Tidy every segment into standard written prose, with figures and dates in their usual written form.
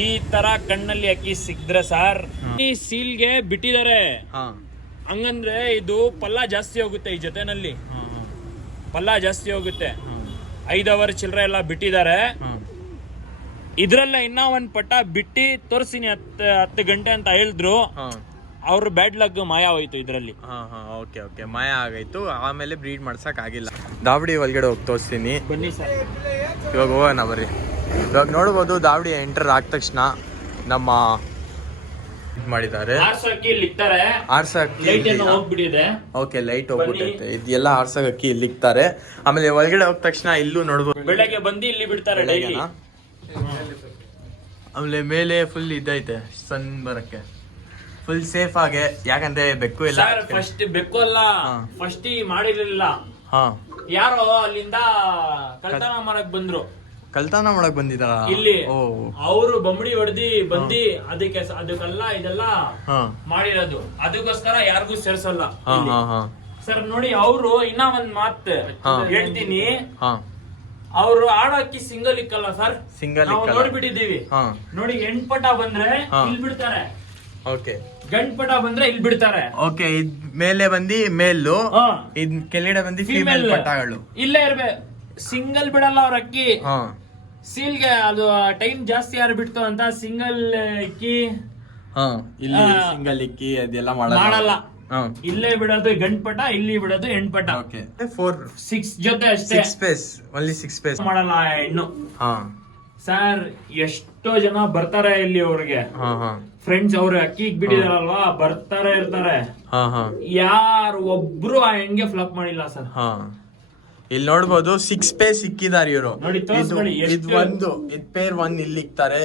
ಈ ತರ ಕಣ್ಣಲ್ಲಿ ಅಕ್ಕಿ ಸಿಕ್ದ್ರೆ ಸರ್ ಈ ಸೀಲ್ಗೆ ಬಿಟ್ಟಿದ್ದಾರೆ. ಹಂಗಂದ್ರೆ ಇದು ಪಲ್ಲ ಜಾಸ್ತಿ ಹೋಗುತ್ತೆ. ಈ ಜೊತೆನಲ್ಲಿ ಪಲ್ಲ ಜಾಸ್ತಿ ಹೋಗುತ್ತೆ. 5 ಅವರ್ ಚಿಲ್ಲರೆ ಎಲ್ಲ ಬಿಟ್ಟಿದ್ದಾರೆ. ಇದ್ರಲ್ಲೇ ಇನ್ನ ಒಂದ್ ಪಟ್ಟ ಬಿಟ್ಟಿ ತೋರ್ಸಿನಿ 10 ಗಂಟೆ ಅಂತ ಹೇಳಿದ್ರು. ಅವ್ರ ಬ್ಯಾಡ್ ಲಕ್ ಮಾಯ ಹೋಯ್ತು ಇದ್ರಲ್ಲಿ. ಓಕೆ ಓಕೆ, ಮಾಯ ಆಗಾಯ್ತು. ಆಮೇಲೆ ಬ್ರೀಡ್ ಮಾಡ್ಸಕ್ ಆಗಿಲ್ಲ. ದಾವಡಿ ಒಳಗಡೆ ಹೋಗಿ ತೋರಿಸ್ತೀನಿ, ಬನ್ನಿ ಸರ್. ಇವಾಗ ಹೋಗೋಣ ಬರ್ರಿ. ಇವಾಗ ನೋಡ್ಬೋದು ದಾವಡಿ ಎಂಟರ್ ಆದ ತಕ್ಷಣ ನಮ್ಮ ಮಾಡಿದ್ದಾರೆ. ಓಕೆ, ಲೈಟ್ ಹೋಗ್ಬಿಟ್ಟೈತೆ. ಇದೆಲ್ಲ ಆರ್ಸಕ್ ಅಕ್ಕಿ ಇಲ್ಲಿ ಇಕ್ತಾರೆ. ಆಮೇಲೆ ಒಳಗಡೆ ಹೋದ ತಕ್ಷಣ ಇಲ್ಲೂ ನೋಡ್ಬೋದು, ಬೆಳಗ್ಗೆ ಬಂದು ಇಲ್ಲಿ ಬಿಡ್ತಾರೆ. ಆಮೇಲೆ ಮೇಲೆ ಫುಲ್ ಇದೈತೆ ಸನ್ ಬರಕ್ಕೆ, ಫುಲ್ ಸೇಫ್ ಆಗಿ. ಯಾಕಂದ್ರೆ ಬೆಕ್ಕು ಎಲ್ಲ ಫಸ್ಟ್ ಬೆಕ್ಕು ಅಲ್ಲ, ಫಸ್ಟ್ ಮಾಡಿರ್ಲಿಲ್ಲ. ಯಾರೋ ಅಲ್ಲಿಂದ ಕಳ್ತನ ಮಾಡಕ್ ಬಂದ್ರು. ಕಳ್ತನ ಮಾಡಕ್ ಬಂದಿದಾರ ಇಲ್ಲಿ. ಅವರು ಬಂಬಡಿ ಹೊಡೆದಿ ಬಂದಿ ಅದಕ್ಕೆಲ್ಲ ಇದೆಲ್ಲ ಮಾಡಿರೋದು. ಅದಕ್ಕೋಸ್ಕರ ಯಾರಿಗೂ ಸೇರ್ಸಲ್ಲ ಸರ್. ನೋಡಿ, ಅವರು ಇನ್ನ ಒಂದ್ ಮಾತ್ ಹೇಳ್ತೀನಿ. ಅವ್ರು ಆಡೋ ಅಕ್ಕಿ ಸಿಂಗಲ್ ಇಕ್ಕಲ್ಲ ಸರ್, ಸಿಂಗಲ್ ನೋಡ್ಬಿಟ್ಟಿದೀವಿ. ನೋಡಿ, ಹೆಣ್ಪಟ ಬಂದ್ರೆ ಇಲ್ಲಿ ಬಿಡ್ತಾರೆ. ಓಕೆ, ಗಂಡ್ಪಟ ಬಂದ್ರೆ ಇಲ್ಲಿ ಬಿಡ್ತಾರೆ. ಓಕೆ, ಇದ್ ಮೇಲೆ ಬಂದಿ ಮೇಲು, ಇದ್ ಕೆಳಗಡೆ ಬಂದಿ ಫೀಮೇಲ್ ಪಟಗಳು. ಇಲ್ಲೇ ಇರ್ಬೇಕು, ಸಿಂಗಲ್ ಬಿಡಲ್ಲ ಅವ್ರ ಅಕ್ಕಿ. ಸೀಲ್ಗೆ ಅದು ಟೈಮ್ ಜಾಸ್ತಿ ಯಾರು ಬಿಡ್ತು ಅಂತ ಸಿಂಗಲ್ ಇಕ್ಕಿ ಇಲ್ಲಿ ಸಿಂಗಲ್ ಇಕ್ಕಿ ಅದೆಲ್ಲ ಮಾಡಲ್ಲ. ಇಲ್ಲೇ ಬಿಡೋದು ಗಂಡ್ಪಟ, ಇಲ್ಲಿ ಬಿಡೋದು ಹೆಣ್ಪಟ. 6 ಜೊತೆ ಅಷ್ಟೇ, ಓನ್ಲಿ 6 ಸ್ಪೇಸ್ ಮಾಡಲ್ಲ ಹೆಣ್ಣು. ಸರ್, ಎಷ್ಟೋ ಜನ ಬರ್ತಾರೆ ಇಲ್ಲಿ. ಅವ್ರಿಗೆ ಫ್ರೆಂಡ್ಸ್ ಅವ್ರ ಅಕ್ಕಿ ಬಿಟ್ಟಿದಾರಲ್ವಾ, ಬರ್ತಾರೆ ಇರ್ತಾರೆ. ಯಾರು ಒಬ್ರು ಆ ಹೆಣ್ಗೆ ಫ್ಲಾಪ್ ಮಾಡಿಲ್ಲ ಸರ್. ಇಲ್ಲಿ ನೋಡ್ಬೋದು 6 ಸ್ಪೇಸ್ ಇಕ್ಕಿದಾರೆ ಇವರು. ಇದು ಪೇರ್ 1 ಇಲ್ಲಿ ಇಕ್ತಾರೆ.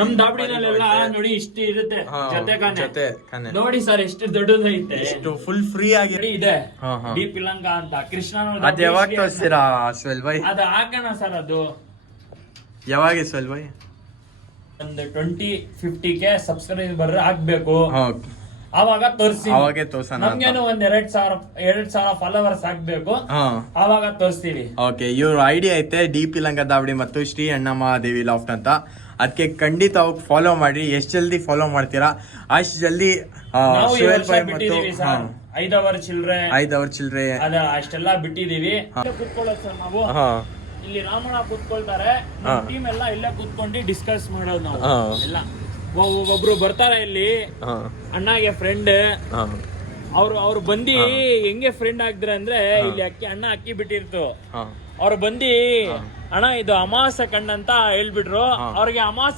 ನಮ್ ದಾವಡಿನಲ್ಲೆಲ್ಲ ನೋಡಿ ಇಷ್ಟು ಇರುತ್ತೆ ಜೊತೆ ಕಾನೆ. ನೋಡಿ ಸರ್, ಎಷ್ಟು ದೊಡ್ಡದೈತೆ, ಎಷ್ಟು ಫುಲ್ ಫ್ರೀ ಆಗಿ ಇದೆ. ಡೀಪ್ ಇಲಂಗ ಅಂತ ಕೃಷ್ಣ. ಅದ್ ಯಾವಾಗ ತೋರಿಸ್ತೀರಾ ಸ್ವೆಲ್ ಬಾಯ್? ಅದು ಹಾಕೋಣ ಸರ್. ಅದು ಯಾವಾಗ ಸ್ವೆಲ್ ಬಾಯ್? ಒಂದು 20-50K ಸಬ್ಸ್ಕ್ರೈಬರ್ ಆಗ್ಬೇಕು, ಅವಾಗ ತೋರಿಸಿ. ಅವಾಗೆ ತೋರ್ಸೋಣ. ನಮ್ಗೇನು ಒಂದ್ 2,000 ಫಾಲೋವರ್ಸ್ ಆಗ್ಬೇಕು, ಅವಾಗ ತೋರಿಸ್ತೀವಿ. ಓಕೆ, ಇವ್ರ ಐಡಿಯಾ ಐತೆ ಡೀಪ್ ಇಲಂಗ ದಾವಡಿ ಮತ್ತು ಶ್ರೀ ಅಣ್ಣಮ್ಮ ದೇವಿ ಲಾಫ್ಟ್ ಅಂತ. ಅದಕ್ಕೆ ಖಂಡಿತ ಹೋಗಿ ಫಾಲೋ ಮಾಡಿ. ಎಷ್ಟು ಜಲ್ದಿ ಫಾಲೋ ಮಾಡ್ತೀರಾ ಅಷ್ಟು ಜಲ್ದಿ. 5 ಅವರ್ ಚಿಲ್ರೆ ಅಷ್ಟೆಲ್ಲ ಬಿಟ್ಟಿದೀವಿ. ಕೂತ್ಕೊಳ್ಳೋದು ಸರ್ ನಾವು. ಇಲ್ಲಿ ರಾಮಣ್ಣ ಕೂತ್ಕೊಳ್ತಾರೆ, ಟೀಮ್ ಎಲ್ಲ ಇಲ್ಲೇ ಕೂತ್ಕೊಂಡು ಡಿಸ್ಕಸ್ ಮಾಡೋದು ನಾವು ಎಲ್ಲ. ಒಬ್ರು ಬರ್ತಾರೆ ಇಲ್ಲಿ, ಅಣ್ಣಗೆ ಫ್ರೆಂಡ್. ಅವ್ರು ಬಂದಿ ಹೆಂಗೆ ಫ್ರೆಂಡ್ ಆಗಿದ್ರೆ ಅಂದ್ರೆ, ಇಲ್ಲಿ ಅಣ್ಣ ಅಕ್ಕಿ ಬಿಟ್ಟಿರ್ತು. ಅವ್ರು ಬಂದಿ, ಅಣ್ಣ ಇದು ಅಮಾವಾಸ್ಯೆ ಕಣ್ಣಂತ ಹೇಳ್ಬಿಟ್ರು. ಅವ್ರಿಗೆ ಅಮಾವಾಸ್ಯೆ